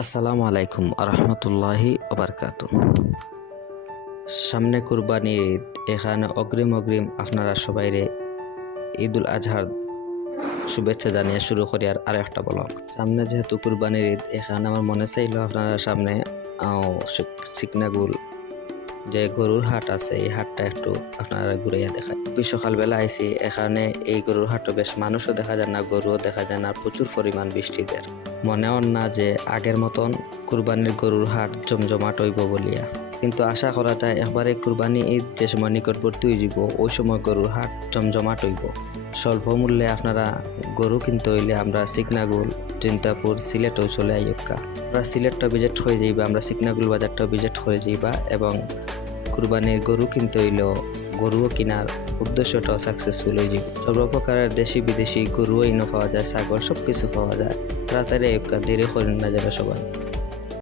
আসসালামু আলাইকুম আরহামতুল্লাহি ওবারকাতু। সামনে কুরবানি ঈদ, এখানে অগ্রিম আপনারা সবাইরে ঈদুল আজহার শুভেচ্ছা জানিয়ে শুরু করি আর একটা ব্লগ। সামনে যেহেতু কুরবানির ঈদ, এখানে আমার মনে চাইল আপনারা সামনে সিকনাগুল যে গরুর হাট আছে, এই হাটটা একটু আপনারা ঘুরাইয়া দেখায়। সকালবেলা আইসি, এখানে এই গরুর হাটও বেশ মানুষও দেখা যায় না, গরুও দেখা যায় না, প্রচুর পরিমাণ বৃষ্টিদের মনে হন না যে আগের মতন কুরবানির গরুর হাট জমজমাট হইব বলিয়া, কিন্তু আশা করা যায় একবারে কুরবানি ঈদ যে সময় নিকটবর্তী হইব ওই সময় গরুর হাট জমজমাট হইব। স্বল্প মূল্যে আপনারা গরু কিনতে হইলে আমরা সিকনাগুল, চিন্তাপুর, সিলেটও চলে আইকা। আমরা সিলেটটা ভিজিট হয়ে যাইবা, আমরা সিকনাগুল বাজারটাও ভিজিট করে যাইবা এবং কুরবানির গরু কিনতে হইলেও গরুও কেনার উদ্দেশ্যটাও সাকসেসফুল হয়ে যাবে। সর্বপ্রকারের দেশি বিদেশি গরুও ইনো পাওয়া যায়, ছাগল সব কিছু পাওয়া যায়। তাড়াতাড়ি দেরি করেন না যারা সবাই।